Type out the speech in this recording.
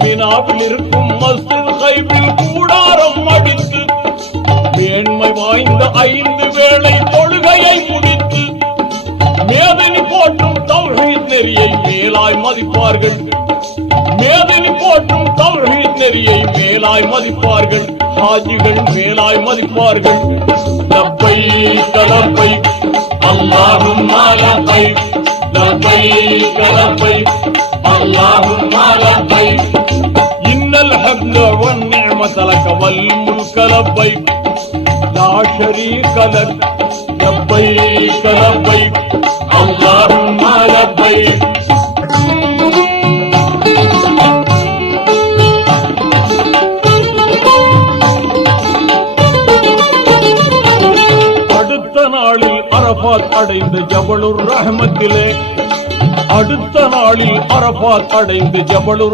மினாவில் இருக்கும் மஸ்ஜித் கைபில் கூடாரம் அடித்து மேன்மை வாய்ந்த 5 வேளை தொழுகையை முடித்து மேதினி போற்றும் தௌஹீத் நெறியை மேலாய் மதிப்பார்கள். மேதினி போற்றும் தௌஹீத் நெறியை மேலாய் மதிப்பார்கள். ஹாஜிகள் மேலாய் மதிப்பார்கள். லப்பைக் லப்பைக் அல்லாஹும்ம லப்பைக் லப்பைக் லப்பைக் அல்லாஹும்ம லப்பைக் இன்னல் ஹம்த வன் நிஅமத லக வல் முல்க லப்பைக் லா ஷரீக லக் லப்பைக் லப்பைக் அல்லாஹும்ம லப்பைக். அடுத்த நாளில் அரபாத் அடைந்த ஜபலுர் ரஹ்மத்திலே அடுத்த நாளில் அரபாத் அடைந்து ஜபலுர்